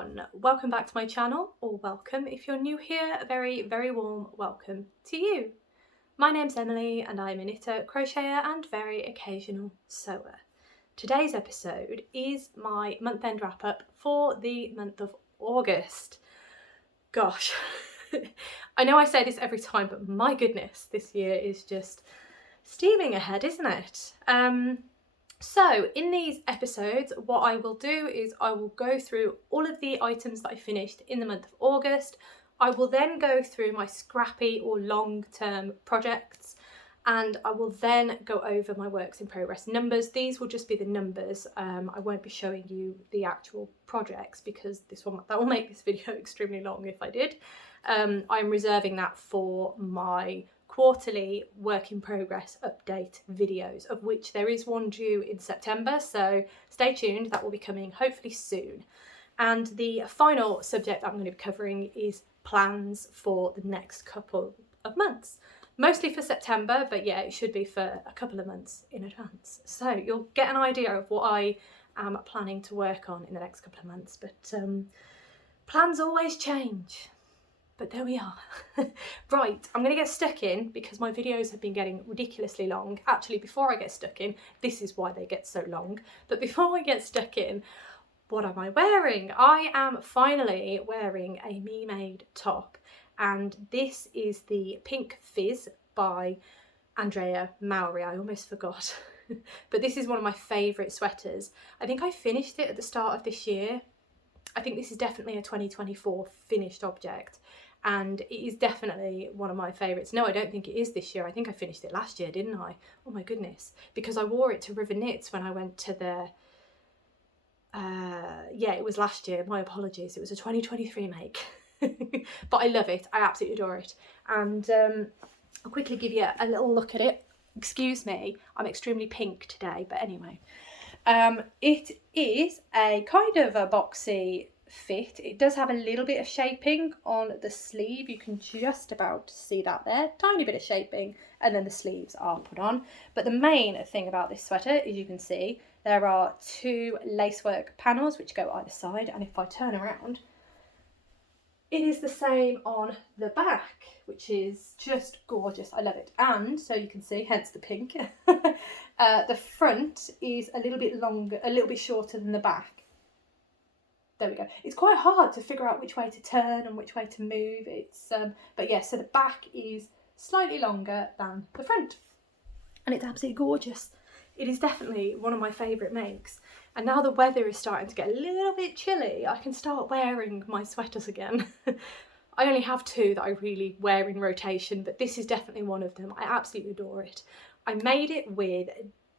everyone, welcome back to my channel, or welcome if you're new here, a very warm welcome to you. My name's Emily and I'm a knitter, crocheter and very occasional sewer. Today's episode is my month-end wrap-up for the month of August. Gosh, I know I say this every time, but my goodness, this year is just steaming ahead, isn't it? So in these episodes, what I will do is I will go through all of the items that I finished in the month of August. I will then go through my scrappy or long-term projects, and I will then go over my works in progress numbers. These will just be the numbers. I won't be showing you the actual projects because that will make this video extremely long if I did. I'm reserving that for my quarterly work in progress update videos, of which there is one due in September, so stay tuned, that will be coming hopefully soon. And the final subject I'm going to be covering is plans for the next couple of months, mostly for September, but yeah, it should be for a couple of months in advance, so you'll get an idea of what I am planning to work on in the next couple of months. But plans always change. But there we are. Right, I'm going to get stuck in because my videos have been getting ridiculously long. Actually, before I get stuck in, this is why they get so long. But before I get stuck in, what am I wearing? I am finally wearing a me-made top. And this is the Pink Fizz by Andrea Mowry. I almost forgot. But this is one of my favourite sweaters. I think I finished it at the start of this year. I think this is definitely a 2024 finished object. And it is definitely one of my favourites. No, I don't think it is this year. I think I finished it last year, didn't I? Oh my goodness. Because I wore it to River Knits when I went to the... yeah, it was last year. My apologies. It was a 2023 make. But I love it. I absolutely adore it. And I'll quickly give you a little look at it. Excuse me. I'm extremely pink today. But anyway. It is a kind of a boxy fit. It does have a little bit of shaping on the sleeve. You can just about see that there, tiny bit of shaping, and then the sleeves are put on. But the main thing about this sweater is you can see there are two lacework panels which go either side, and if I turn around, it is the same on the back, which is just gorgeous. I love it. And so you can see, hence the pink, the front is a little bit longer, a little bit shorter than the back. There we go. It's quite hard to figure out which way to turn and which way to move. It's but yeah, so the back is slightly longer than the front, and it's absolutely gorgeous. It is definitely one of my favourite makes. And now the weather is starting to get a little bit chilly, I can start wearing my sweaters again. I only have two that I really wear in rotation, but this is definitely one of them. I absolutely adore it. I made it with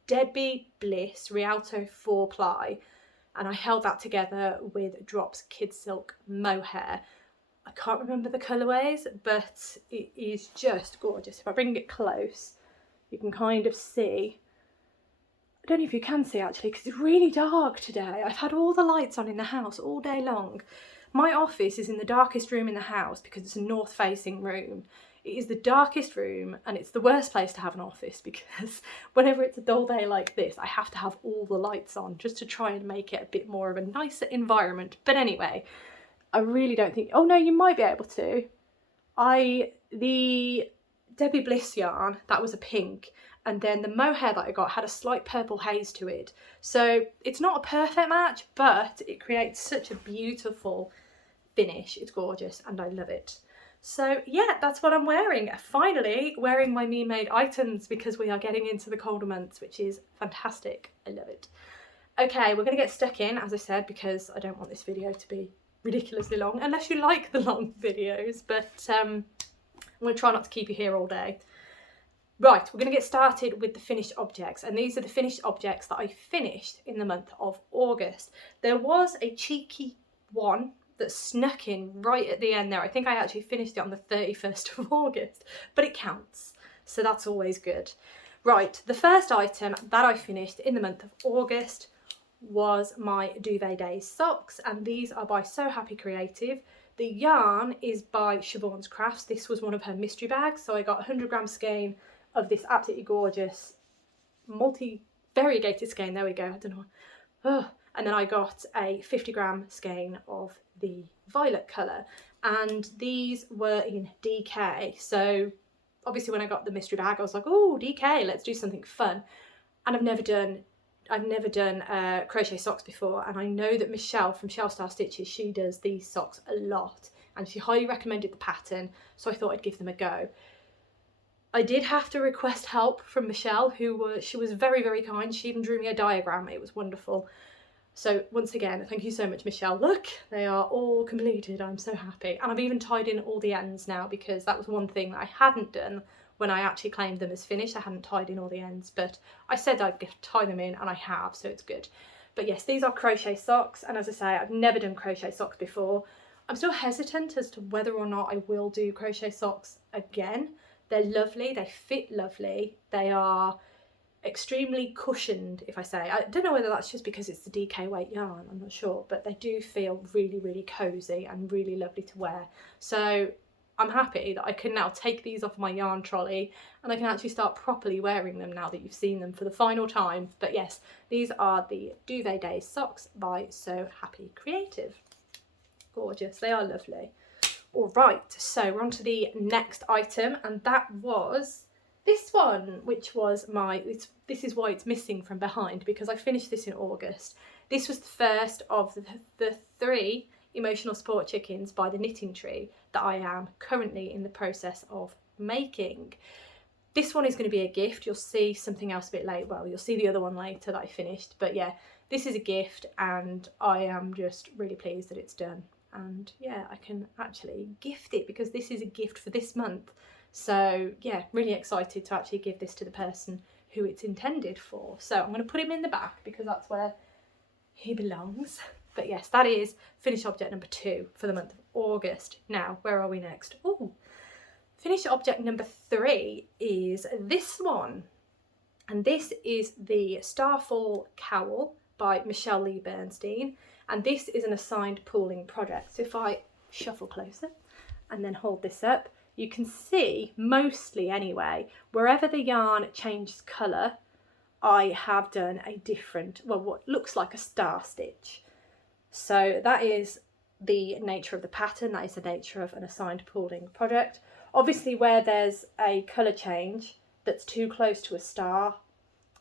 Debbie Bliss Rialto 4-ply, and I held that together with Drops Kid Silk Mohair. I can't remember the colourways, but it is just gorgeous. If I bring it close, you can kind of see. I don't know if you can see actually, because it's really dark today. I've had all the lights on in the house all day long. My office is in the darkest room in the house because it's a north-facing room. It is the darkest room, and it's the worst place to have an office because whenever it's a dull day like this, I have to have all the lights on just to try and make it a bit more of a nicer environment. But anyway, I really don't think... Oh no, you might be able to. The Debbie Bliss yarn, that was a pink, and then the mohair that I got had a slight purple haze to it. So it's not a perfect match, but it creates such a beautiful finish. It's gorgeous and I love it. So yeah, that's what I'm wearing. Finally wearing my me-made items because we are getting into the colder months, which is fantastic. I love it. Okay, we're going to get stuck in, as I said, because I don't want this video to be ridiculously long, unless you like the long videos, but I'm going to try not to keep you here all day. Right, we're going to get started with the finished objects, and these are the finished objects that I finished in the month of August. There was a cheeky one that snuck in right at the end there. I think I actually finished it on the 31st of August, but it counts, so that's always good. Right, the first item that I finished in the month of August was my Duvet Days socks, and these are by So Happy Creative. The yarn is by Siobhan's Crafts. This was one of her mystery bags, so I got a 100-gram skein of this absolutely gorgeous multi-variegated skein. There we go. I don't know. Oh. And then I got a 50-gram skein of the violet colour, and these were in DK. So obviously when I got the mystery bag, I was like, oh, DK, let's do something fun. And I've never done crochet socks before, and I know that Michelle from Shell Star Stitches, she does these socks a lot, and she highly recommended the pattern, so I thought I'd give them a go. I did have to request help from Michelle, she was very, very kind. She even drew me a diagram. It was wonderful. So once again, thank you so much, Michelle. Look, they are all completed. I'm so happy. And I've even tied in all the ends now, because that was one thing that I hadn't done when I actually claimed them as finished. I hadn't tied in all the ends, but I said I'd tie them in, and I have, so it's good. But yes, these are crochet socks, and as I say, I've never done crochet socks before. I'm still hesitant as to whether or not I will do crochet socks again. They're lovely, they fit lovely, they are extremely cushioned, if I say. I don't know whether that's just because it's the DK weight yarn, I'm not sure, but they do feel really, really cosy and really lovely to wear. So I'm happy that I can now take these off my yarn trolley and I can actually start properly wearing them now that you've seen them for the final time. But yes, these are the Duvet Days socks by So Happy Creative. Gorgeous, they are lovely. All right, so we're on to the next item, and that was this one, which was this is why it's missing from behind, because I finished this in August. This was the first of the 3 emotional sport chickens by the Knitting Tree that I am currently in the process of making. This one is going to be a gift. You'll see something else a bit later. Well, you'll see the other one later that I finished, but yeah, this is a gift, and I am just really pleased that it's done. And yeah, I can actually gift it, because this is a gift for this month. So yeah, really excited to actually give this to the person who it's intended for. So I'm going to put him in the back because that's where he belongs. But yes, that is finished object number 2 for the month of August. Now, where are we next? Oh, finished object number 3 is this one. And this is the Starfall Cowl by Michelle Lee Bernstein. And this is an assigned pooling project. So if I shuffle closer and then hold this up, you can see, mostly anyway, wherever the yarn changes colour, I have done a different, well, what looks like a star stitch. So that is the nature of the pattern, that is the nature of an assigned pooling project. Obviously, where there's a colour change that's too close to a star,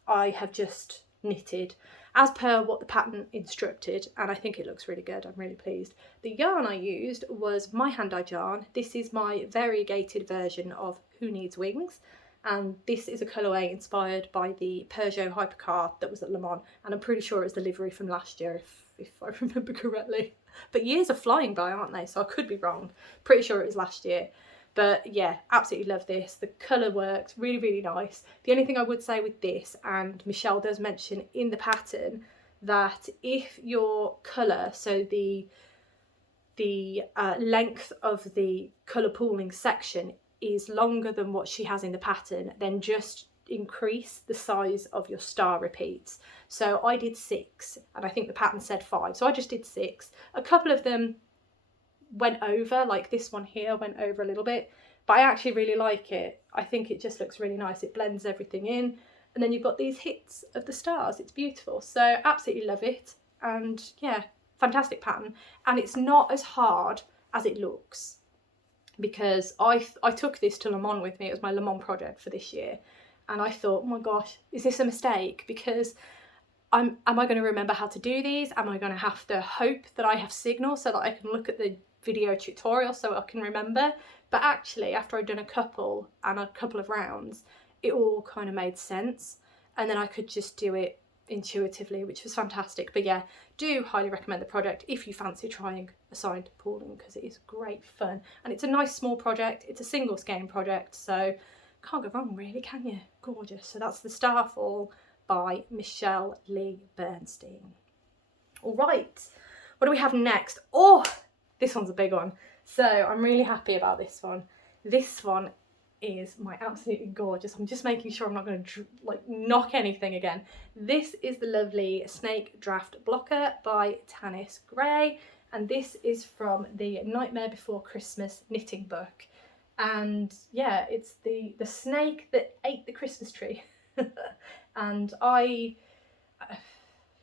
I have just knitted as per what the pattern instructed, and I think it looks really good. I'm really pleased. The yarn I used was my hand-dyed yarn. This is my variegated version of Who Needs Wings, and this is a colourway inspired by the Peugeot hypercar that was at Le Mans, and I'm pretty sure it's the livery from last year if I remember correctly. But years are flying by, aren't they? So I could be wrong. Pretty sure it was last year. But yeah, absolutely love this. The colour works really, really nice. The only thing I would say with this, and Michelle does mention in the pattern, that if your colour, so the length of the colour pooling section is longer than what she has in the pattern, then just increase the size of your star repeats. So I did 6, and I think the pattern said 5, so I just did 6. A couple of them went over, like this one here went over a little bit, but I actually really like it. I think it just looks really nice. It blends everything in, and then you've got these hits of the stars. It's beautiful. So absolutely love it, and yeah, fantastic pattern. And it's not as hard as it looks, because I took this to Le Mans with me. It was my Le Mans project for this year, and I thought, oh my gosh, is this a mistake? Because am I going to remember how to do these? Am I going to have to hope that I have signal so that I can look at the video tutorial so I can remember? But actually, after I'd done a couple of rounds, it all kind of made sense, and then I could just do it intuitively, which was fantastic. But yeah, do highly recommend the project if you fancy trying assigned pooling, because it is great fun, and it's a nice small project. It's a single skein project, so can't go wrong really, can you? Gorgeous. So that's the Starfall by Michelle Lee Bernstein. All right, what do we have next? Oh, this one's a big one. So I'm really happy about this one. This one is my absolutely gorgeous. I'm just making sure I'm not going to like knock anything again. This is the lovely Snake Draft Blocker by Tanis Gray, and this is from the Nightmare Before Christmas knitting book. And yeah, it's the snake that ate the Christmas tree. And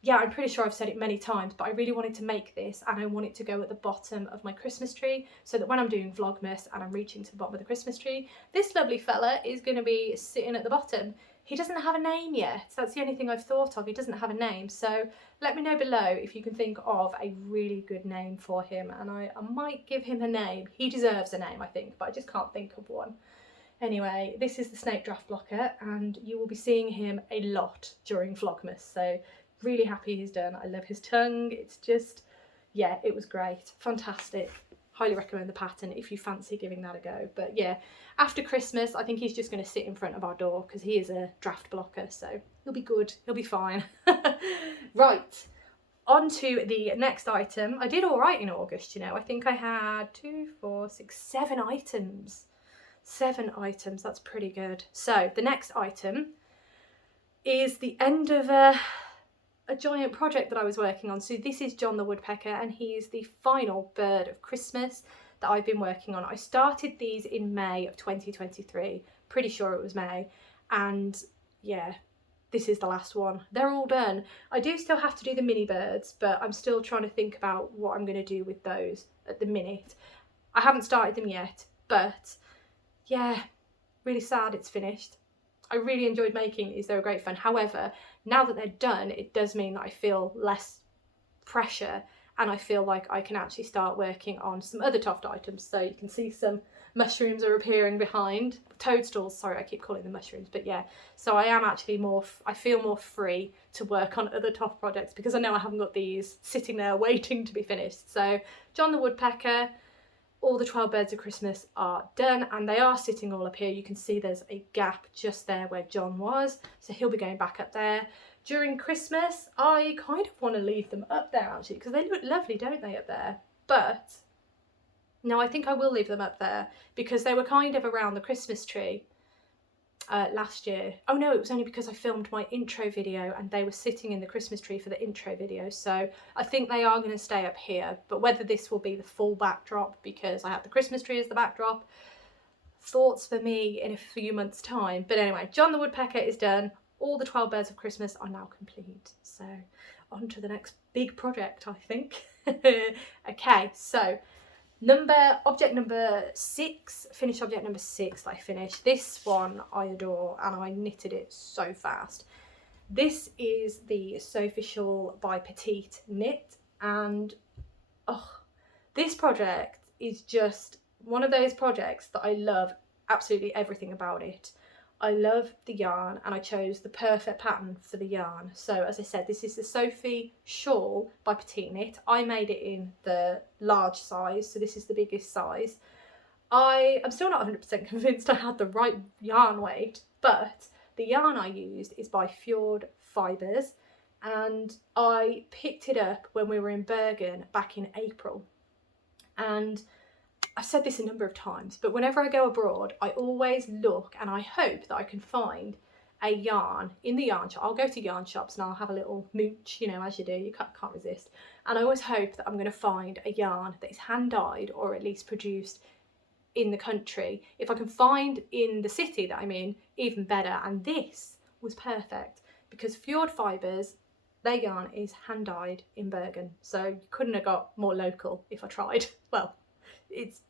yeah, I'm pretty sure I've said it many times, but I really wanted to make this, and I want it to go at the bottom of my Christmas tree, so that when I'm doing Vlogmas and I'm reaching to the bottom of the Christmas tree, this lovely fella is going to be sitting at the bottom. He doesn't have a name yet. That's the only thing I've thought of. He doesn't have a name. So let me know below if you can think of a really good name for him, and I might give him a name. He deserves a name, I think, but I just can't think of one. Anyway, this is the snake draft blocker, and you will be seeing him a lot during Vlogmas. So really happy he's done. I love his tongue. It's just, yeah, it was great. Fantastic. Highly recommend the pattern if you fancy giving that a go. But yeah, after Christmas, I think he's just going to sit in front of our door because he is a draft blocker. So he'll be good. He'll be fine. Right. On to the next item. I did all right in August, you know. I think I had 7 items. 7 items. That's pretty good. So the next item is the end of a giant project that I was working on. So this is John the Woodpecker, and he's the final bird of Christmas that I've been working on. I started these in May of 2023, pretty sure it was May, and yeah, this is the last one. They're all done. I do still have to do the mini birds, but I'm still trying to think about what I'm going to do with those at the minute. I haven't started them yet, but yeah, really sad it's finished. I really enjoyed making these, they were great fun. However, now that they're done, it does mean that I feel less pressure, and I feel like I can actually start working on some other Toft items. So you can see some mushrooms are appearing behind. Toadstools, sorry, I keep calling them mushrooms, but yeah. So I am actually I feel more free to work on other Toft projects because I know I haven't got these sitting there waiting to be finished. So John the Woodpecker, all the 12 birds of Christmas are done, and they are sitting all up here. You can see there's a gap just there where John was, so he'll be going back up there. During Christmas, I kind of want to leave them up there actually, because they look lovely, don't they, up there? But no, I think I will leave them up there because they were kind of around the Christmas tree last year. Oh no, it was only because I filmed my intro video and they were sitting in the Christmas tree for the intro video, so I think they are going to stay up here. But whether this will be the full backdrop because I have the Christmas tree as the backdrop, thoughts for me in a few months' time. But anyway, John the Woodpecker is done. All the 12 birds of Christmas are now complete, so on to the next big project, I think. Okay, so object number 6, finished object number 6 that I finished. This one I adore, and I knitted it so fast. This is the Sophie Shawl by Petite Knit, and oh, this project is just one of those projects that I love absolutely everything about it. I love the yarn, and I chose the perfect pattern for the yarn. So as I said, this is the Sophie Shawl by Petite Knit. I made it in the large size, so this is the biggest size. I am still not 100% convinced I had the right yarn weight, but the yarn I used is by Fjord Fibres, and I picked it up when we were in Bergen back in April. And I've said this a number of times, but whenever I go abroad, I always look and I hope that I can find a yarn in the yarn shop. I'll go to yarn shops and I'll have a little mooch, you know, as you do, you can't resist. And I always hope that I'm going to find a yarn that is hand dyed or at least produced in the country. If I can find in the city that I'm in, even better. And this was perfect because Fjord Fibres, their yarn is hand dyed in Bergen. So you couldn't have got more local if I tried. Well, it's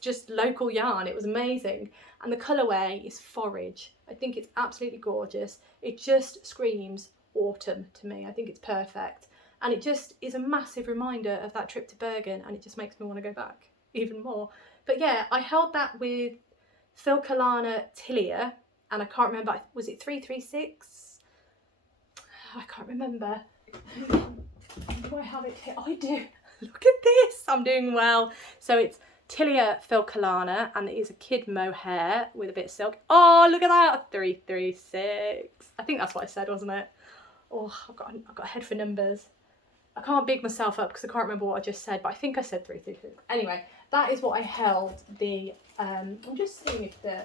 just local yarn. It was amazing, and the colourway is forage. I think it's absolutely gorgeous. It just screams autumn to me. I think it's perfect, and it just is a massive reminder of that trip to Bergen, and it just makes me want to go back even more. But yeah, I held that with Filcolana Tilia, and I can't remember, was it 336? I can't remember. Do I have it here? I do. Look at this, I'm doing well. So it's Tilia Filcolana, and it is a kid mohair with a bit of silk. Oh, look at that, 336. I think that's what I said, wasn't it? Oh, I've got a head for numbers. I can't big myself up because I can't remember what I just said, but I think I said 336. Anyway, that is what I held the, I'm just seeing if the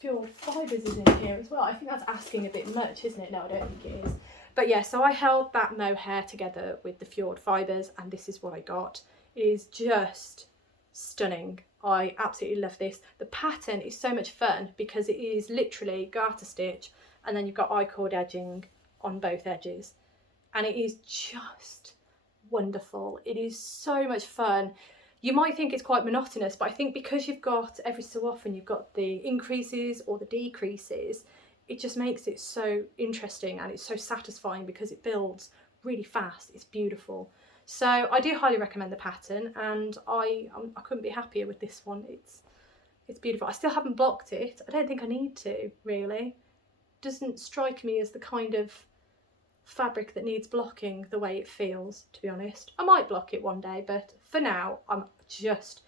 Fjord Fibres is in here as well. I think that's asking a bit much, isn't it? No, I don't think it is. But yeah, so I held that mohair together with the Fjord Fibres, and this is what I got. It is just stunning. I absolutely love this. The pattern is so much fun because it is literally garter stitch, and then you've got I-cord edging on both edges. and it is just wonderful. It is so much fun. You might think it's quite monotonous, but I think because you've got, every so often you've got the increases or the decreases, it just makes it so interesting, and it's so satisfying because it builds really fast. It's beautiful. So I do highly recommend the pattern, and I couldn't be happier with this one. It's beautiful. I still haven't blocked it. I don't think I need to, really. Doesn't strike me as the kind of fabric that needs blocking the way it feels, to be honest. I might block it one day, but for now I'm just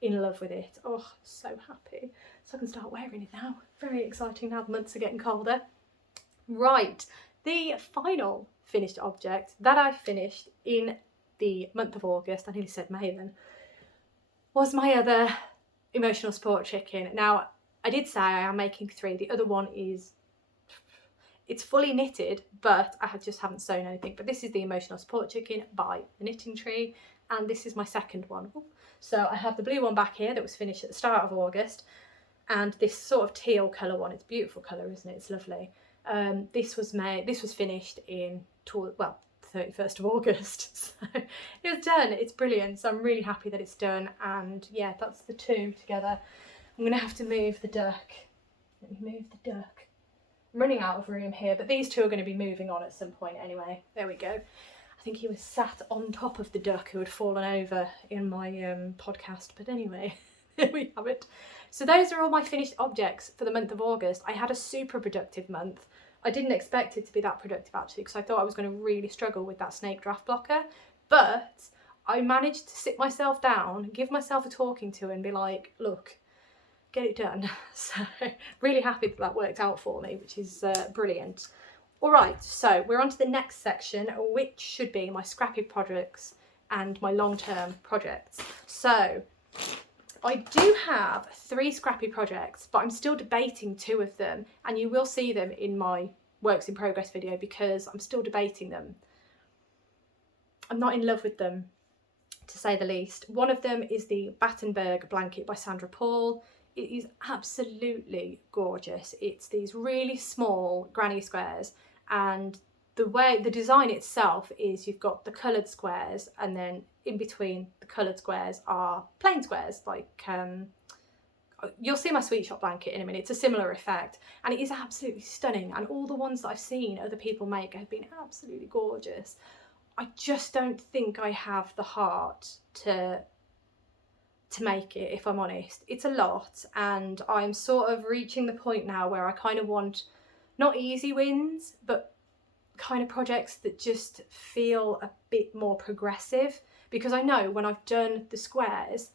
in love with it. Oh, so happy. So I can start wearing it now. Very exciting now the months are getting colder. Right, the final finished object that I finished in the month of August, I nearly said May then, was my other emotional sport chicken. Now, I did say I am making 3. The other one is, it's fully knitted, but I just haven't sewn anything. But this is the emotional support chicken by the Knitting Tree, and this is my second one. So I have the blue one back here that was finished at the start of August, and this sort of teal colour one. It's a beautiful colour, isn't it? It's lovely. This was finished in, well, 31st of August. So it was done. It's brilliant. So I'm really happy that it's done. And yeah, that's the 2 together. I'm gonna have to move the duck. Let me move the duck. I'm running out of room here, but these 2 are going to be moving on at some point anyway. There we go. I think he was sat on top of the duck who had fallen over in my podcast, but anyway, there we have it. So those are all my finished objects for the month of August. I had a super productive month. I didn't expect it to be that productive actually, because I thought I was going to really struggle with that snake draft blocker, but I managed to sit myself down, give myself a talking to and be like, look, get it done. So really happy that worked out for me, which is brilliant. All right, so we're on to the next section, which should be my scrappy projects and my long-term projects. So I do have 3 scrappy projects, but I'm still debating 2 of them, and you will see them in my works in progress video because I'm still debating them. I'm not in love with them, to say the least. One of them is the Battenberg blanket by Sandra Paul. It is absolutely gorgeous. It's these really small granny squares, and the design itself is you've got the coloured squares, and then in between the coloured squares are plain squares, like you'll see my sweet shop blanket in a minute. It's a similar effect, and it is absolutely stunning, and all the ones that I've seen other people make have been absolutely gorgeous. I just don't think I have the heart to make it, if I'm honest. It's a lot, and I'm sort of reaching the point now where I kind of want not easy wins, but kind of projects that just feel a bit more progressive, because I know when I've done the squares,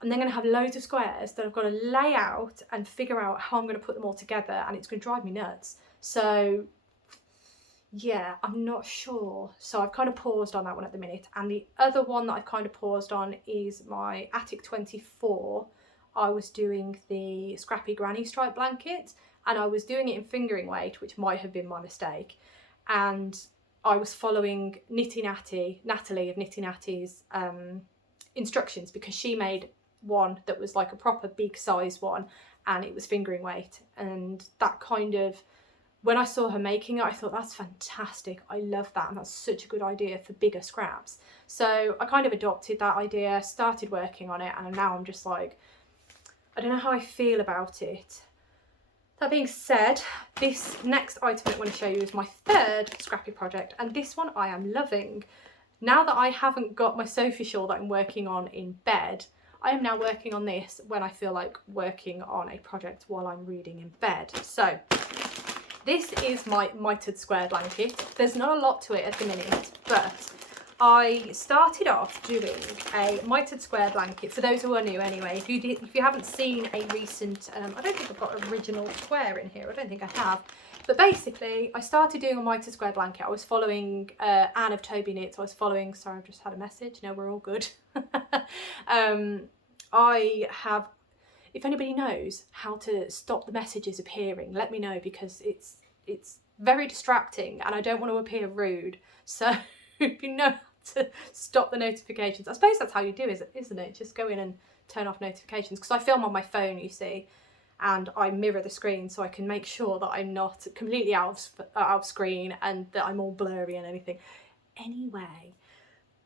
I'm then going to have loads of squares that I've got to lay out and figure out how I'm going to put them all together, and it's going to drive me nuts. So yeah, I'm not sure. So I've kind of paused on that one at the minute. And the other one that I've kind of paused on is my Attic 24. I was doing the Scrappy Granny Stripe blanket, and I was doing it in fingering weight, which might have been my mistake. And I was following Natalie of Knitty Natty's instructions, because she made one that was like a proper big size one, and it was fingering weight. And that kind of, when I saw her making it, I thought, that's fantastic. I love that, and that's such a good idea for bigger scraps. So I kind of adopted that idea, started working on it, and now I'm just like, I don't know how I feel about it. That being said, this next item that I want to show you is my 3rd scrappy project, and this one I am loving. Now that I haven't got my Sophie Shawl that I'm working on in bed, I am now working on this when I feel like working on a project while I'm reading in bed. So this is my mitered square blanket. There's not a lot to it at the minute, but I started off doing a mitered square blanket, for those who are new anyway. If you haven't seen a recent, I don't think I've got original square in here, I don't think I have. But basically, I started doing a mitered square blanket. I was following Anne of Toby Knits. I was following, sorry, I've just had a message. No, we're all good. I have, if anybody knows how to stop the messages appearing, let me know, because it's very distracting and I don't want to appear rude. So if you know how to stop the notifications, I suppose that's how you do it, isn't it? Just go in and turn off notifications, because I film on my phone, you see, and I mirror the screen so I can make sure that I'm not completely out of screen and that I'm all blurry and anything. Anyway,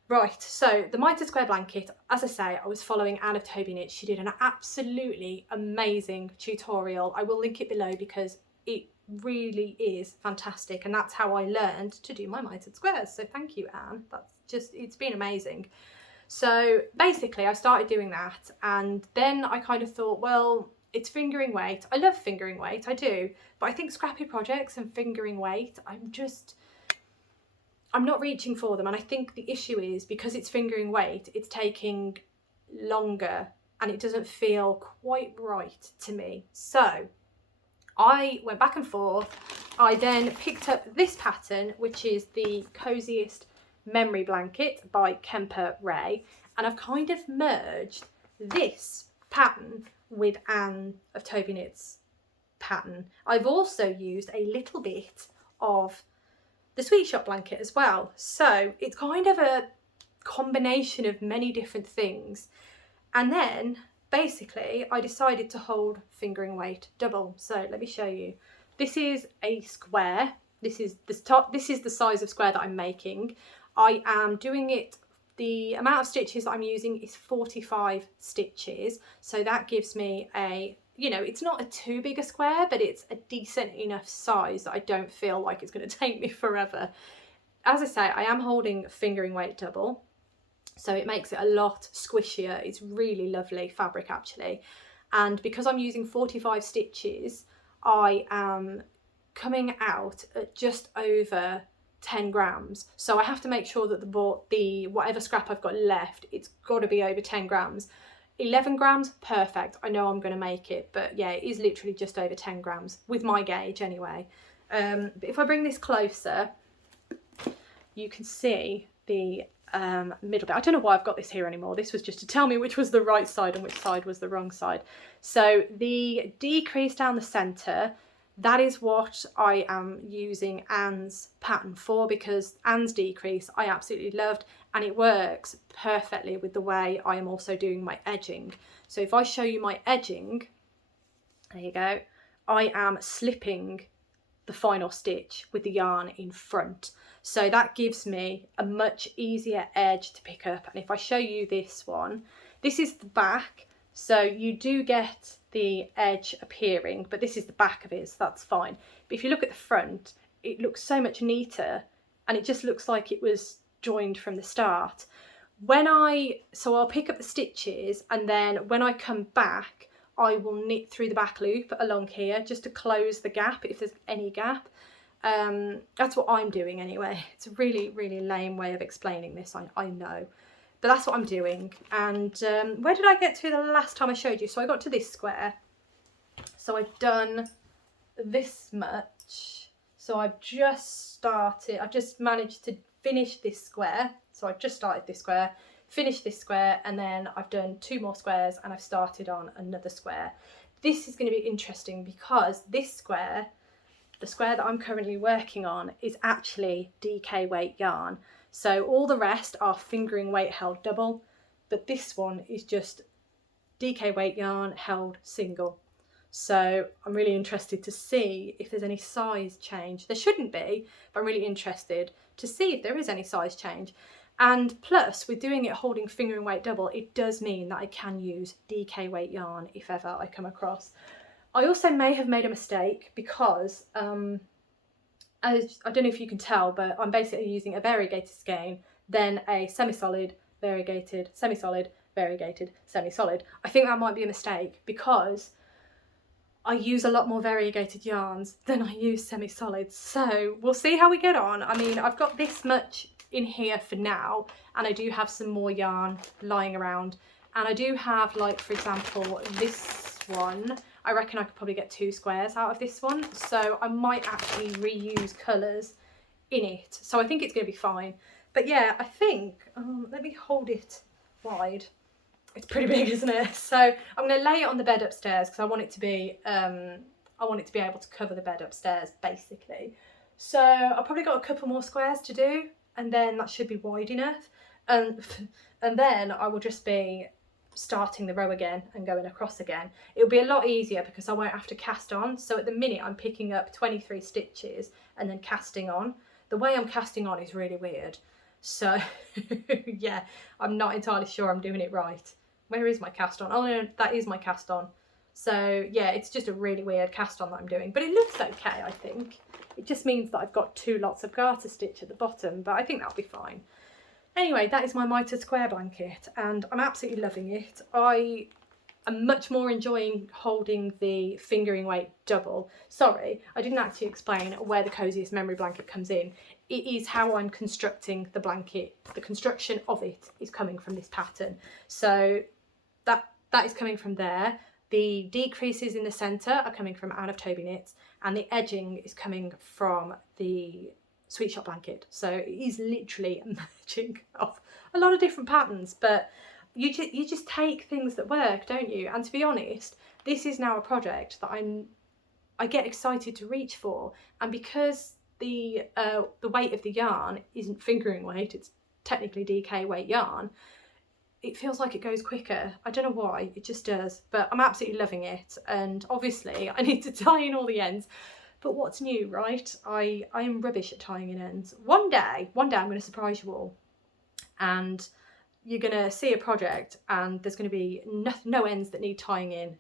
right, so the mitre square blanket, as I say, I was following Anne of Toby Knits. She did an absolutely amazing tutorial. I will link it below because it really is fantastic, and that's how I learned to do my mitred squares. So thank you, Anne. That's just, it's been amazing. So basically I started doing that, and then I kind of thought, well, it's fingering weight. I love fingering weight, I do, but I think scrappy projects and fingering weight, I'm not reaching for them. And I think the issue is because it's fingering weight, it's taking longer and it doesn't feel quite right to me. So I went back and forth. I then picked up this pattern, which is the Coziest Memory Blanket by Kemper Ray, and I've kind of merged this pattern with Anne of Toby Knits pattern. I've also used a little bit of the Sweet Shop blanket as well, so it's kind of a combination of many different things. And then basically I decided to hold fingering weight double. So let me show you. This is a square. This is the size of square that I'm making. I am doing it, the amount of stitches that I'm using is 45 stitches, so that gives me a, you know, it's not a too big a square, but it's a decent enough size that I don't feel like it's going to take me forever. As I say, I am holding fingering weight double, so it makes it a lot squishier. It's really lovely fabric actually, and because I'm using 45 stitches, I am coming out at just over 10 grams. So I have to make sure that the whatever scrap I've got left, it's got to be over 10 grams. 11 grams, perfect. I know I'm going to make it, but yeah, it is literally just over 10 grams with my gauge anyway. But if I bring this closer, you can see the middle bit. I don't know why I've got this here anymore. This was just to tell me which was the right side and which side was the wrong side. So the decrease down the centre, that is what I am using Anne's pattern for, because Anne's decrease I absolutely loved, and it works perfectly with the way I am also doing my edging. So if I show you my edging, there you go, I am slipping the final stitch with the yarn in front. So that gives me a much easier edge to pick up. And if I show you this one, this is the back. So you do get the edge appearing, but this is the back of it, so that's fine. But if you look at the front, it looks so much neater, and it just looks like it was joined from the start. So I'll pick up the stitches, and then when I come back, I will knit through the back loop along here just to close the gap if there's any gap. That's what I'm doing anyway. It's a really, really lame way of explaining this, I know. But that's what I'm doing. And where did I get to the last time I showed you? So I got to this square. So I've done this much. So I've just managed to finish this square. So I've just started this square, finished this square, and then I've done 2 more squares and I've started on another square. This is going to be interesting because this square, the square that I'm currently working on, is actually DK weight yarn. So all the rest are fingering weight held double, but this one is just DK weight yarn held single. So I'm really interested to see if there's any size change. There shouldn't be, but I'm really interested to see if there is any size change. And plus, with doing it holding fingering weight double, it does mean that I can use DK weight yarn if ever I come across. I also may have made a mistake because I don't know if you can tell, but I'm basically using a variegated skein, then a semi-solid, variegated, semi-solid, variegated, semi-solid. I think that might be a mistake because I use a lot more variegated yarns than I use semi-solids. So we'll see how we get on. I mean, I've got this much in here for now, and I do have some more yarn lying around. And I do have, like, for example, this one. I reckon I could probably get 2 squares out of this one, so I might actually reuse colours in it. So I think it's going to be fine. But yeah, I think, let me hold it wide. It's pretty big, isn't it? So I'm going to lay it on the bed upstairs because I want it to be, able to cover the bed upstairs, basically. So I've probably got a couple more squares to do, and then that should be wide enough. And then I will just be starting the row again and going across again. It'll be a lot easier because I won't have to cast on. So at the minute I'm picking up 23 stitches and then casting on. The way I'm casting on is really weird. So yeah, I'm not entirely sure I'm doing it right. Where is my cast on? Oh no, that is my cast on. So yeah, it's just a really weird cast on that I'm doing, but it looks okay, I think. It just means that I've got 2 lots of garter stitch at the bottom, but I think that'll be fine. Anyway, that is my mitered square blanket and I'm absolutely loving it. I am much more enjoying holding the fingering weight double. Sorry, I didn't actually explain where the Coziest Memory blanket comes in. It is how I'm constructing the blanket. The construction of it is coming from this pattern. So that is coming from there. The decreases in the centre are coming from Anne of Toby Knits, and the edging is coming from the Sweet Shop blanket. So it is literally a merging of a lot of different patterns, but you just take things that work, don't you? And to be honest, this is now a project that I get excited to reach for, and because the weight of the yarn isn't fingering weight, it's technically DK weight yarn, it feels like it goes quicker. I don't know why, it just does, but I'm absolutely loving it. And obviously I need to tie in all the ends, but what's new, right? I am rubbish at tying in ends. One day I'm going to surprise you all, and you're going to see a project and there's going to be no ends that need tying in.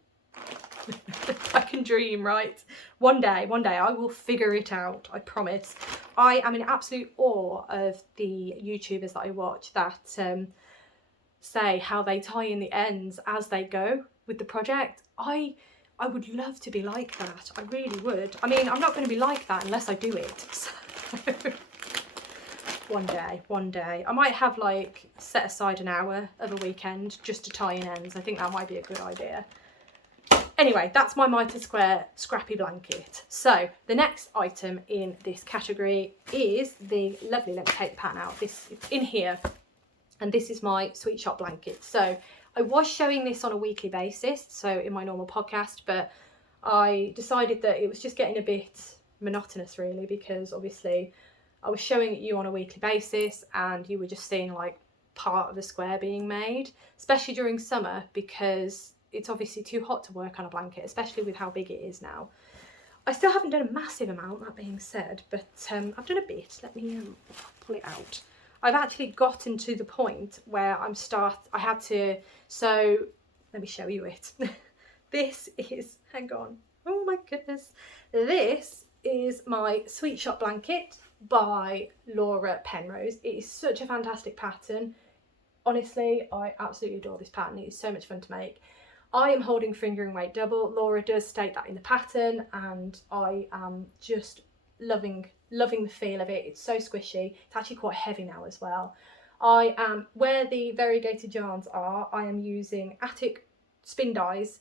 I can dream, right? One day I will figure it out, I promise. I am in absolute awe of the YouTubers that I watch that say how they tie in the ends as they go with the project. I would love to be like that. I really would. I mean, I'm not going to be like that unless I do it. So one day. I might have like set aside an hour of a weekend just to tie in ends. I think that might be a good idea. Anyway, that's my mitered square scrappy blanket. So the next item in this category is the lovely, let me take the pattern out. This is in here. And this is my Sweet Shop blanket. So I was showing this on a weekly basis, so in my normal podcast, but I decided that it was just getting a bit monotonous really, because obviously I was showing it you on a weekly basis and you were just seeing like part of the square being made, especially during summer, because it's obviously too hot to work on a blanket, especially with how big it is now. I still haven't done a massive amount, that being said, but I've done a bit. Let me pull it out. I've actually gotten to the point where I had to, so let me show you it. This is, hang on, oh my goodness. This is my Sweet Shop blanket by Laura Penrose. It is such a fantastic pattern. Honestly, I absolutely adore this pattern. It is so much fun to make. I am holding fingering weight double. Laura does state that in the pattern, and I am just loving the feel of it. It's so squishy. It's actually quite heavy now as well. I am, where the variegated yarns are, I am using Attic spin dyes.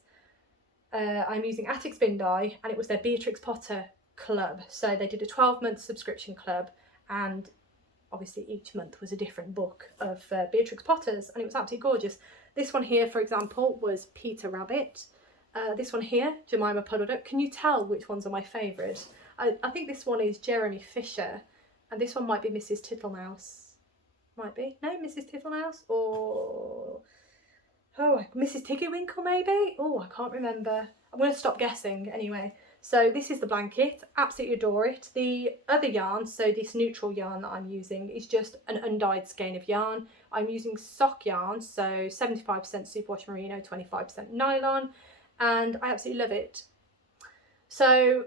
I'm using Attic spin dye, and it was their Beatrix Potter club. So they did a 12-month subscription club, and obviously each month was a different book of Beatrix Potters, and it was absolutely gorgeous. This one here, for example, was Peter Rabbit. This one here, Jemima Puddle Duck. Can you tell which ones are my favourite? I think this one is Jeremy Fisher, and this one might be Mrs. Tittlemouse. Might be. No, Mrs. Tittlemouse, or Mrs. Tiggywinkle maybe? Oh, I can't remember. I'm going to stop guessing anyway. So this is the blanket. Absolutely adore it. The other yarn, so this neutral yarn that I'm using, is just an undyed skein of yarn. I'm using sock yarn, so 75% superwash merino, 25% nylon, and I absolutely love it. So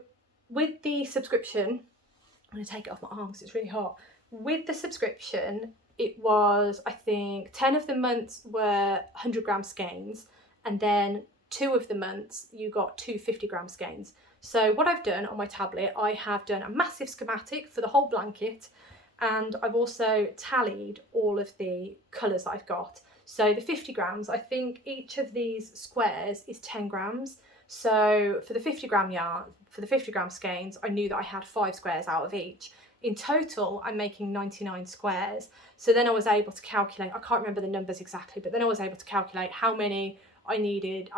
with the subscription, I'm going to take it off my arm because it's really hot. With the subscription, it was, I think, 10 of the months were 100 gram skeins, and then 2 of the months you got 2 50 gram skeins. So what I've done on my tablet, I have done a massive schematic for the whole blanket, and I've also tallied all of the colours that I've got. So the 50 grams, I think each of these squares is 10 grams. So for the 50 gram yarn, for the 50 gram skeins, I knew that I had 5 squares out of each. In total, I'm making 99 squares. So then I was able to calculate, I can't remember the numbers exactly, but then I was able to calculate how many I needed,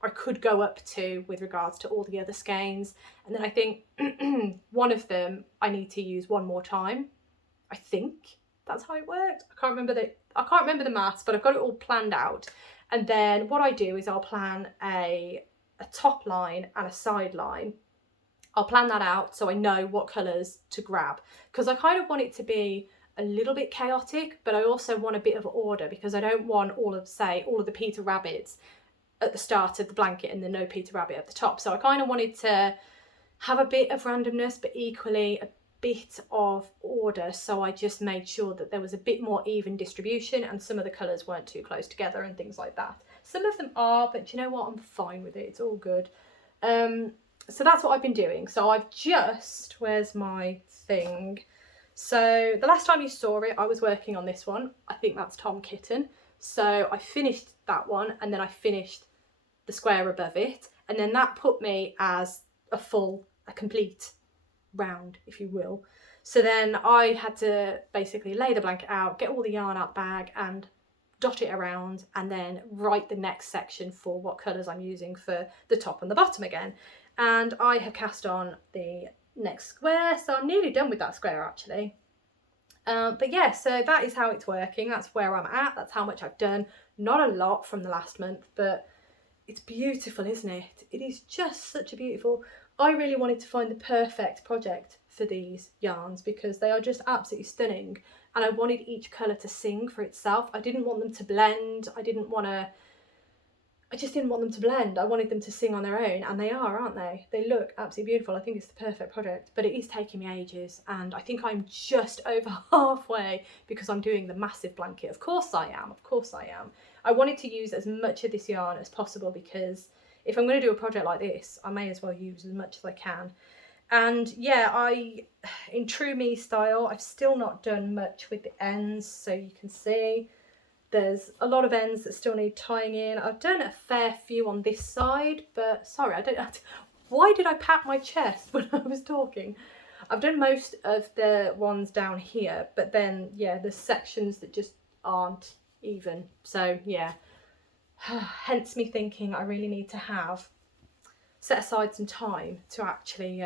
I could go up to with regards to all the other skeins. And then I think one of them I need to use one more time. I think that's how it worked. I can't remember the maths, but I've got it all planned out. And then what I do is I'll plan a top line and a side line. I'll plan that out so I know what colours to grab, because I kind of want it to be a little bit chaotic, but I also want a bit of order, because I don't want all of the Peter Rabbits at the start of the blanket and then no Peter Rabbit at the top. So I kind of wanted to have a bit of randomness, but equally a bit of order. So I just made sure that there was a bit more even distribution and some of the colours weren't too close together and things like that. Some of them are, but you know what? I'm fine with it. It's all good. So that's what I've been doing. So I've just, where's my thing? So the last time you saw it, I was working on this one. I think that's Tom Kitten. So I finished that one and then I finished the square above it. And then that put me as a complete round, if you will. So then I had to basically lay the blanket out, get all the yarn out the bag and dot it around, and then write the next section for what colours I'm using for the top and the bottom again. And I have cast on the next square, so I'm nearly done with that square actually. But yeah, so that is how it's working. That's where I'm at. That's how much I've done. Not a lot from the last month, but it's beautiful, isn't it? It is just such a beautiful... I really wanted to find the perfect project for these yarns because they are just absolutely stunning, and I wanted each colour to sing for itself. I didn't want them to blend. I just didn't want them to blend. I wanted them to sing on their own, and they are, aren't they? They look absolutely beautiful. I think it's the perfect project, but it is taking me ages, and I think I'm just over halfway because I'm doing the massive blanket. Of course I am. I wanted to use as much of this yarn as possible because if I'm going to do a project like this, I may as well use as much as I can. And yeah, in true me style, I've still not done much with the ends, so you can see there's a lot of ends that still need tying in. I've done a fair few on this side, but sorry, why did I pat my chest when I was talking? I've done most of the ones down here, but then, yeah, there's sections that just aren't even. So, yeah, hence me thinking I really need to set aside some time to actually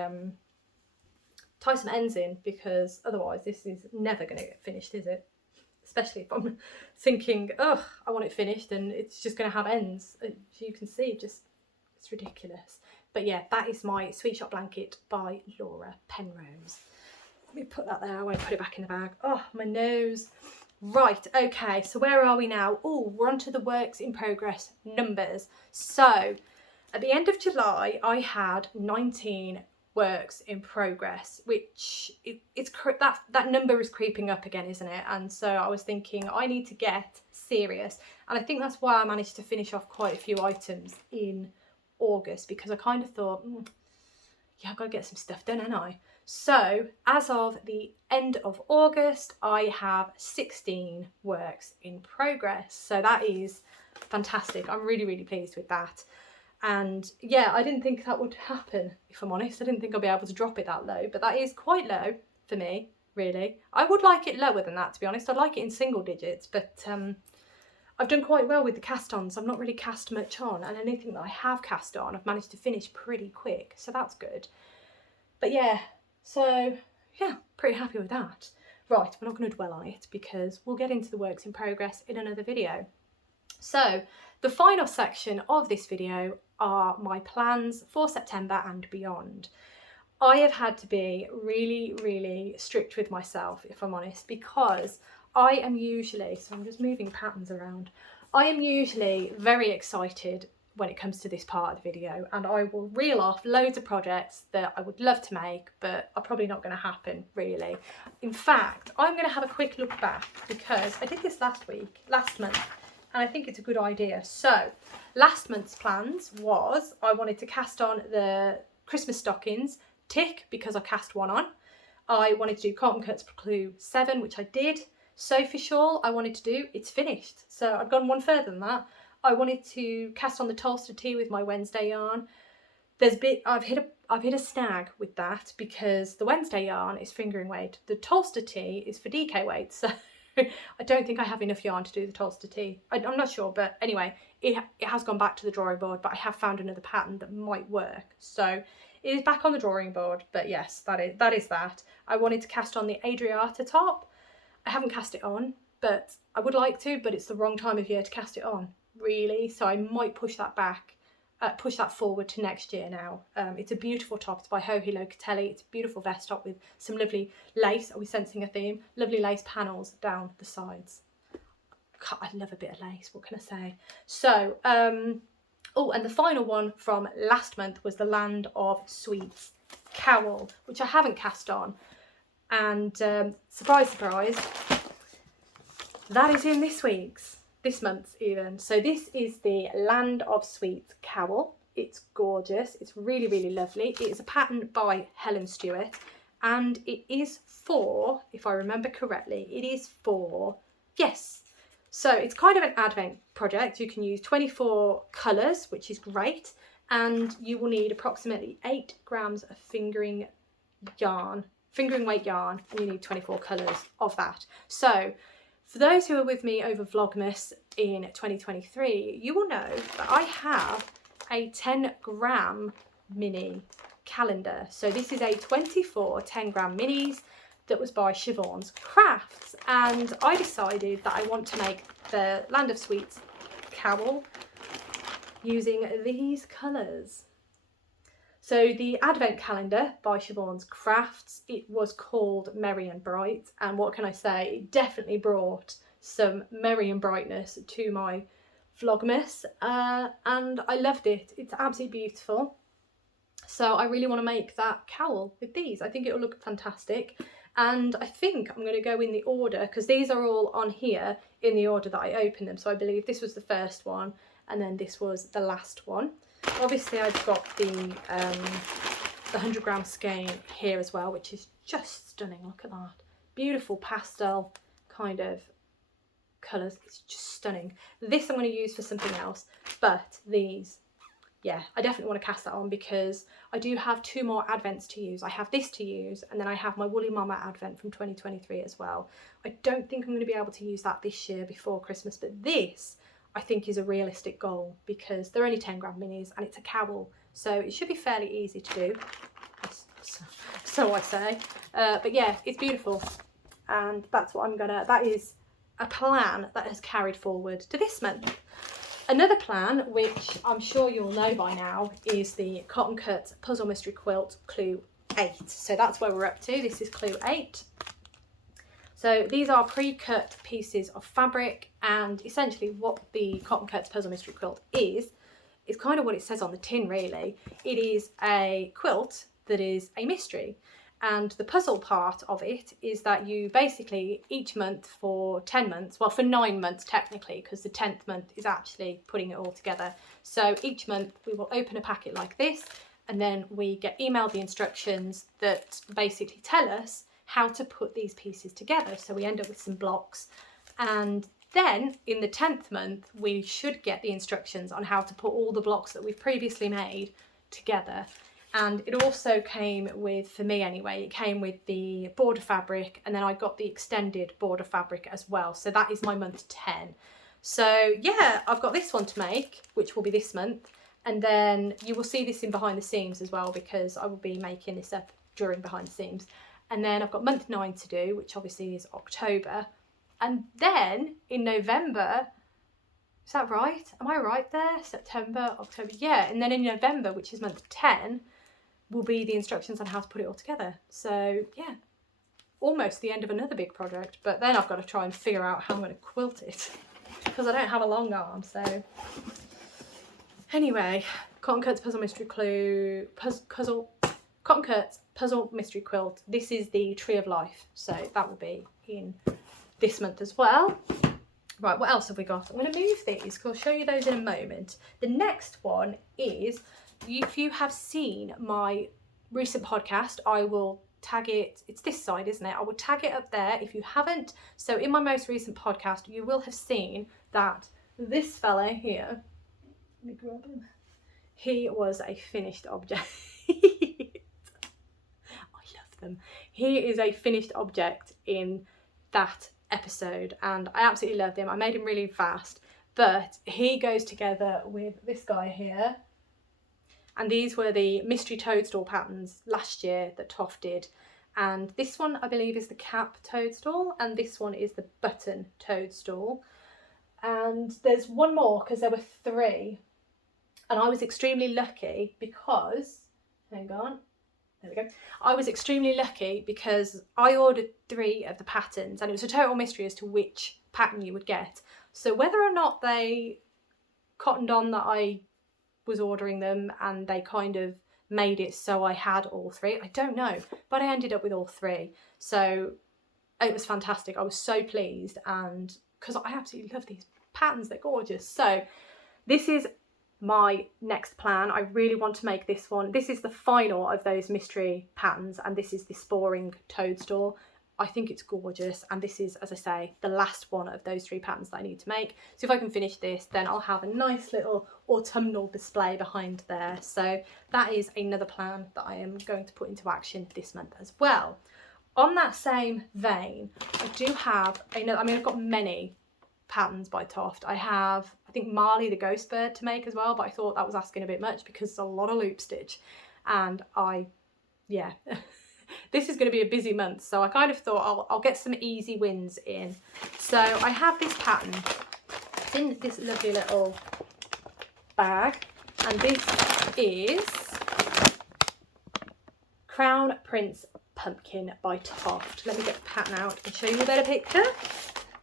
tie some ends in, because otherwise this is never going to get finished, is it? Especially if I'm thinking, oh, I want it finished and it's just going to have ends. As you can see, it's ridiculous. But yeah, that is my Sweet Shop blanket by Laura Penrose. Let me put that there. I won't put it back in the bag. Oh, my nose. Right, okay, so where are we now? Oh, we're on to the works in progress numbers. So at the end of July, I had 19 works in progress, which that number is creeping up again, isn't it? And so I was thinking I need to get serious, and I think that's why I managed to finish off quite a few items in August, because I kind of thought, yeah, I've got to get some stuff done, haven't I? So as of the end of August, I have 16 works in progress, so that is fantastic. I'm really, really pleased with that. And yeah, I didn't think that would happen, if I'm honest. I didn't think I'd be able to drop it that low, but that is quite low for me, really. I would like it lower than that, to be honest. I'd like it in single digits, but I've done quite well with the cast-ons. I've not really cast much on, and anything that I have cast on, I've managed to finish pretty quick, so that's good. But yeah, so yeah, pretty happy with that. Right, we're not going to dwell on it because we'll get into the works in progress in another video. So the final section of this video are my plans for September and beyond. I have had to be really, really strict with myself, if I'm honest, because I am usually, so I'm just moving patterns around, I am usually very excited when it comes to this part of the video, and I will reel off loads of projects that I would love to make, but are probably not going to happen, really. In fact, I'm going to have a quick look back because I did this last month, and I think it's a good idea. So last month's plans was I wanted to cast on the Christmas stockings, tick, because I cast one on. I wanted to do Cotton Cuts Clue 7, which I did. Sophie Shawl I wanted to do, it's finished. So I've gone one further than that. I wanted to cast on the Toadstool tee with my Wednesday yarn. I've hit a snag with that because the Wednesday yarn is fingering weight. The Toadstool tee is for DK weight, so I don't think I have enough yarn to do the Toadstool tee. I'm not sure, but anyway, it has gone back to the drawing board, but I have found another pattern that might work. So it is back on the drawing board, but yes, that is that. I wanted to cast on the Adriata top. I haven't cast it on, but I would like to, but it's the wrong time of year to cast it on. really, so I might push that back, push that forward to next year now. It's a beautiful top. It's by Hohi Locatelli. It's a beautiful vest top with some lovely lace. Are we sensing a theme? Lovely lace panels down the sides. God, I love a bit of lace, what can I say? So, oh, and the final one from last month was the Land of Sweets cowl, which I haven't cast on. And surprise, surprise, that is in this month's even. So this is the Land of Sweets cowl. It's gorgeous. It's really, really lovely. It is a pattern by Helen Stewart, and it is for, if I remember correctly, it is for, yes. So it's kind of an advent project. You can use 24 colours, which is great. And you will need approximately 8 grams of fingering weight yarn, and you need 24 colours of that. So for those who are with me over Vlogmas in 2023, you will know that I have a 10-gram mini calendar. So this is a 24 10-gram minis that was by Siobhan's Crafts, and I decided that I want to make the Land of Sweets cowl using these colours. So the advent calendar by Siobhan's Crafts, it was called Merry and Bright, and what can I say, it definitely brought some merry and brightness to my Vlogmas, and I loved it. It's absolutely beautiful. So I really want to make that cowl with these. I think it will look fantastic, and I think I'm going to go in the order, because these are all on here in the order that I opened them. So I believe this was the first one, and then this was the last one. Obviously I've got the 100-gram skein here as well, which is just stunning. Look at that. Beautiful pastel kind of colours. It's just stunning. This I'm going to use for something else, but these, yeah, I definitely want to cast that on, because I do have 2 more advents to use. I have this to use, and then I have my Woolly Mama advent from 2023 as well. I don't think I'm going to be able to use that this year before Christmas, but this I think is a realistic goal, because they're only 10-gram minis and it's a cowl, so it should be fairly easy to do, so I say. But yeah, it's beautiful, and that's what I'm gonna, that is a plan that has carried forward to this month. Another plan, which I'm sure you'll know by now, is the Cotton Cut Puzzle Mystery Quilt Clue 8. So that's where we're up to. This is Clue 8. So these are pre-cut pieces of fabric, and essentially what the Cotton Cuts Puzzle Mystery Quilt is kind of what it says on the tin, really. It is a quilt that is a mystery, and the puzzle part of it is that you basically each month for 10 months, well for 9 months technically, because the 10th month is actually putting it all together. So each month we will open a packet like this, and then we get emailed the instructions that basically tell us how to put these pieces together. So we end up with some blocks, and then in the 10th month we should get the instructions on how to put all the blocks that we've previously made together. And it also came with, for me anyway, it came with the border fabric, and then I got the extended border fabric as well. So that is my month 10. So yeah, I've got this one to make, which will be this month, and then you will see this in behind the seams as well, because I will be making this up during behind the seams. And then I've got month 9 to do, which obviously is October. And then in November, is that right? Am I right there? September, October, yeah. And then in November, which is month 10, will be the instructions on how to put it all together. So yeah, almost the end of another big project. But then I've got to try and figure out how I'm going to quilt it, because I don't have a long arm. So anyway, Cotton Cuts Puzzle Mystery Clue, Cotton Cuts Puzzle Mystery Quilt. This is the Tree of Life, so that will be in this month as well. Right, what else have we got? I'm going to move these because I'll show you those in a moment. The next one is, if you have seen my recent podcast, I will tag it. It's this side, isn't it? I will tag it up there if you haven't. So in my most recent podcast, you will have seen that this fella here, let me grab him. He was a finished object. He is a finished object in that episode, and I absolutely loved him. I made him really fast, but he goes together with this guy here, and these were the mystery toadstool patterns last year that Toft did, and this one I believe is the cap toadstool, and this one is the button toadstool. And there's one more because there were 3. And I was extremely lucky because, hang on, there we go. I was extremely lucky because I ordered 3 of the patterns and it was a total mystery as to which pattern you would get. So whether or not they cottoned on that I was ordering them and they kind of made it so I had all 3, I don't know, but I ended up with all 3. So it was fantastic. I was so pleased, and because I absolutely love these patterns, they're gorgeous. So this is my next plan. I really want to make this one. This is the final of those mystery patterns, and this is the Sporing Toadstool. I think it's gorgeous, and this is, as I say, the last one of those 3 patterns that I need to make. So if I can finish this, then I'll have a nice little autumnal display behind there. So that is another plan that I am going to put into action this month as well. On that same vein, I do have another, I mean, I've got many patterns by Toft. I have, I think, Marley the ghost bird to make as well, but I thought that was asking a bit much because it's a lot of loop stitch, and yeah, this is going to be a busy month, so I kind of thought I'll get some easy wins in. So I have this pattern. It's in this lovely little bag, and this is Crown Prince Pumpkin by Toft. Let me get the pattern out and show you a better picture.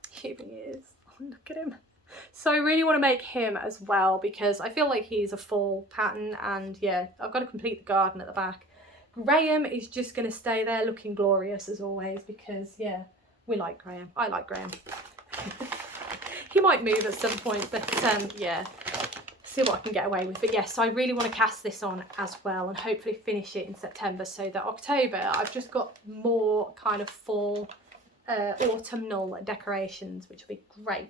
Here he is. Oh, look at him. So I really want to make him as well because I feel like he's a fall pattern, and yeah, I've got to complete the garden at the back. Graham is just going to stay there looking glorious as always because yeah, we like Graham. I like Graham. He might move at some point, but yeah, see what I can get away with. But yes, so I really want to cast this on as well and hopefully finish it in September, so that October I've just got more kind of fall autumnal decorations, which will be great.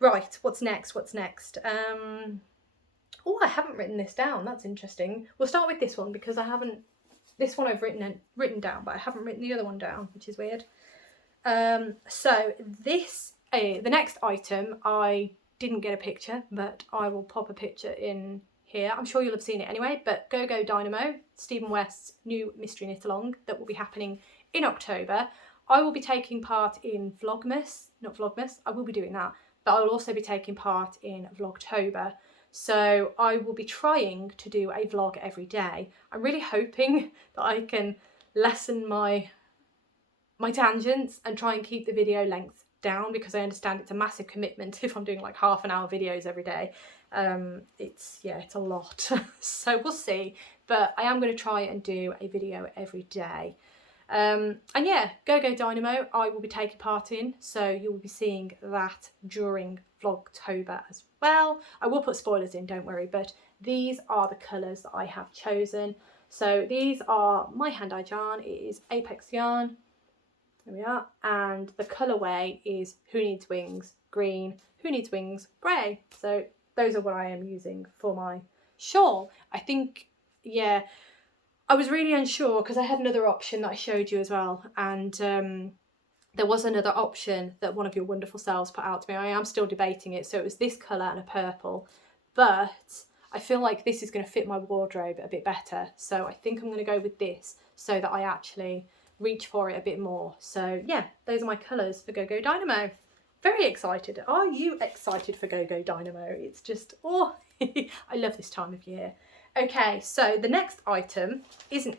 Right, what's next? Oh, I haven't written this down. That's interesting. We'll start with this one because I haven't, this one I've written down, but I haven't written the other one down, which is weird. So this, the next item, I didn't get a picture, but I will pop a picture in here. I'm sure you'll have seen it anyway, but Go Go Dynamo, Stephen West's new mystery knit along that will be happening in October. I will be taking part in not Vlogmas, I will be doing that, but I will also be taking part in Vlogtober. So I will be trying to do a vlog every day. I'm really hoping that I can lessen my tangents and try and keep the video length down, because I understand it's a massive commitment if I'm doing like half-an-hour videos every day. It's a lot. So we'll see, but I am going to try and do a video every day. And yeah, Go Go Dynamo I will be taking part in, so you will be seeing that during Vlogtober as well. I will put spoilers in, don't worry, but these are the colours that I have chosen. So these are my hand-dyed yarn. It is Apex yarn. There we are. And the colourway is Who Needs Wings green, Who Needs Wings grey. So those are what I am using for my shawl. I think, yeah, I was really unsure because I had another option that I showed you as well, and there was another option that one of your wonderful selves put out to me. I am still debating it. So it was this colour and a purple, but I feel like this is going to fit my wardrobe a bit better. So I think I'm going to go with this so that I actually reach for it a bit more. So yeah, those are my colours for Go Go Dynamo. Very excited. Are you excited for Go Go Dynamo? It's just, oh, I love this time of year. Okay, so the next item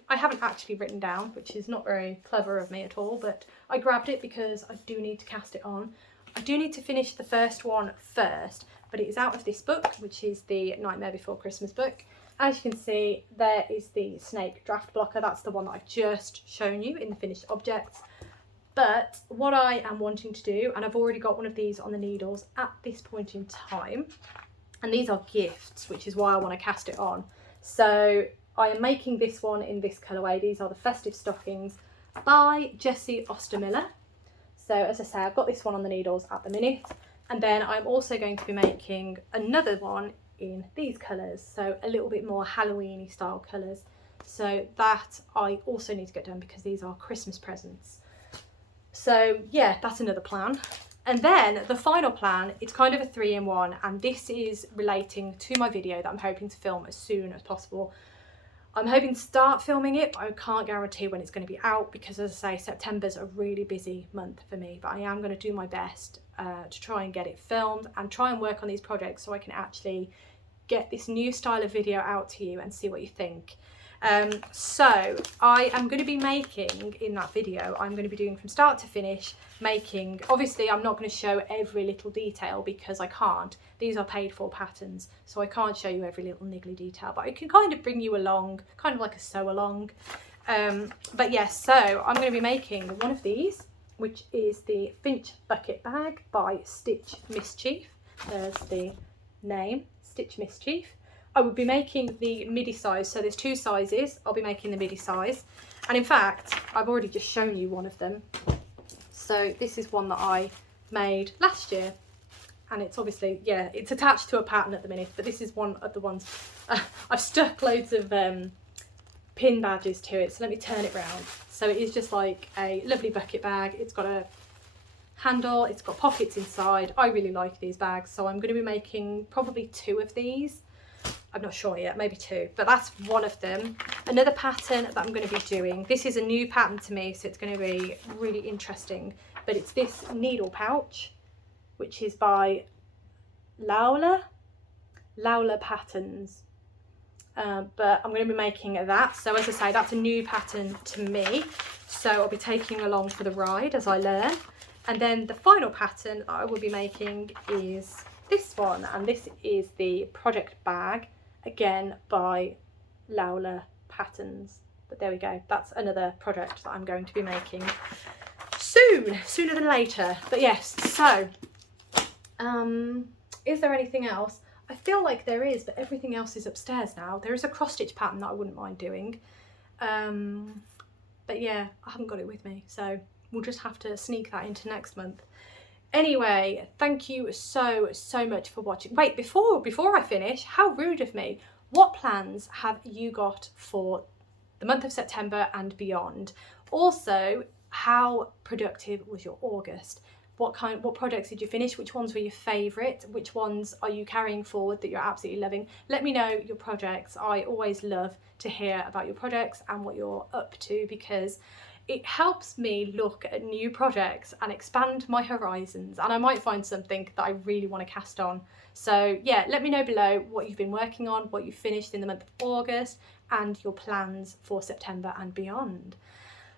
I haven't actually written down, which is not very clever of me at all, but I grabbed it because I do need to cast it on. I do need to finish the first one first, but it is out of this book, which is the Nightmare Before Christmas book. As you can see, there is the snake draft blocker. That's the one that I've just shown you in the finished objects. But what I am wanting to do, and I've already got one of these on the needles at this point in time, and these are gifts, which is why I want to cast it on. So I am making this one in this colourway. These are the Festive Stockings by Jessie Ostermiller. So as I say, I've got this one on the needles at the minute, and then I'm also going to be making another one in these colours, so a little bit more Halloween-y style colours. So that I also need to get done because these are Christmas presents. So yeah, that's another plan. And then the final plan, it's kind of a 3-in-1, and this is relating to my video that I'm hoping to film as soon as possible. I'm hoping to start filming it, but I can't guarantee when it's going to be out because, as I say, September's a really busy month for me, but I am going to do my best to try and get it filmed and try and work on these projects so I can actually get this new style of video out to you and see what you think. So I am going to be making, in that video, I'm going to be doing from start to finish, making, obviously I'm not going to show every little detail because I can't. These are paid for patterns, so I can't show you every little niggly detail, but I can kind of bring you along, kind of like a sew along. But yes, so I'm going to be making one of these, which is the Finch Bucket Bag by Stitch Mischief. There's the name, Stitch Mischief. I would be making the midi size, so there's 2 sizes. I'll be making the midi size, and in fact I've already just shown you one of them. So this is one that I made last year, and it's obviously, yeah, it's attached to a pattern at the minute, but this is one of the ones I've stuck loads of pin badges to it, so let me turn it round. So it is just like a lovely bucket bag. It's got a handle, it's got pockets inside. I really like these bags, so I'm going to be making probably 2 of these. I'm not sure yet, maybe 2, but that's one of them. Another pattern that I'm going to be doing, this is a new pattern to me, so it's going to be really interesting, but it's this needle pouch, which is by Laula Patterns. But I'm going to be making that, so as I say, that's a new pattern to me, so I'll be taking along for the ride as I learn. And then the final pattern that I will be making is this one, and this is the project bag, again by Laula Patterns. But there we go, that's another project that I'm going to be making soon, sooner than later. But yes, so is there anything else? I feel like there is, but everything else is upstairs now. There is a cross stitch pattern that I wouldn't mind doing, but yeah, I haven't got it with me, so we'll just have to sneak that into next month. Anyway, thank you so much for watching. Wait, before I finish, how rude of me. What plans have you got for the month of September and beyond? Also, how productive was your August? What projects did you finish? Which ones were your favourite? Which ones are you carrying forward that you're absolutely loving? Let me know your projects. I always love to hear about your projects and what you're up to, because it helps me look at new projects and expand my horizons, and I might find something that I really want to cast on. So yeah, let me know below what you've been working on, what you finished in the month of August, and your plans for September and beyond.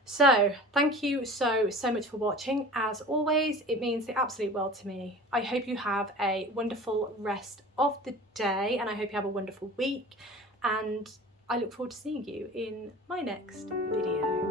So thank you so much for watching. As always, it means the absolute world to me. I hope you have a wonderful rest of the day, and I hope you have a wonderful week, and I look forward to seeing you in my next video.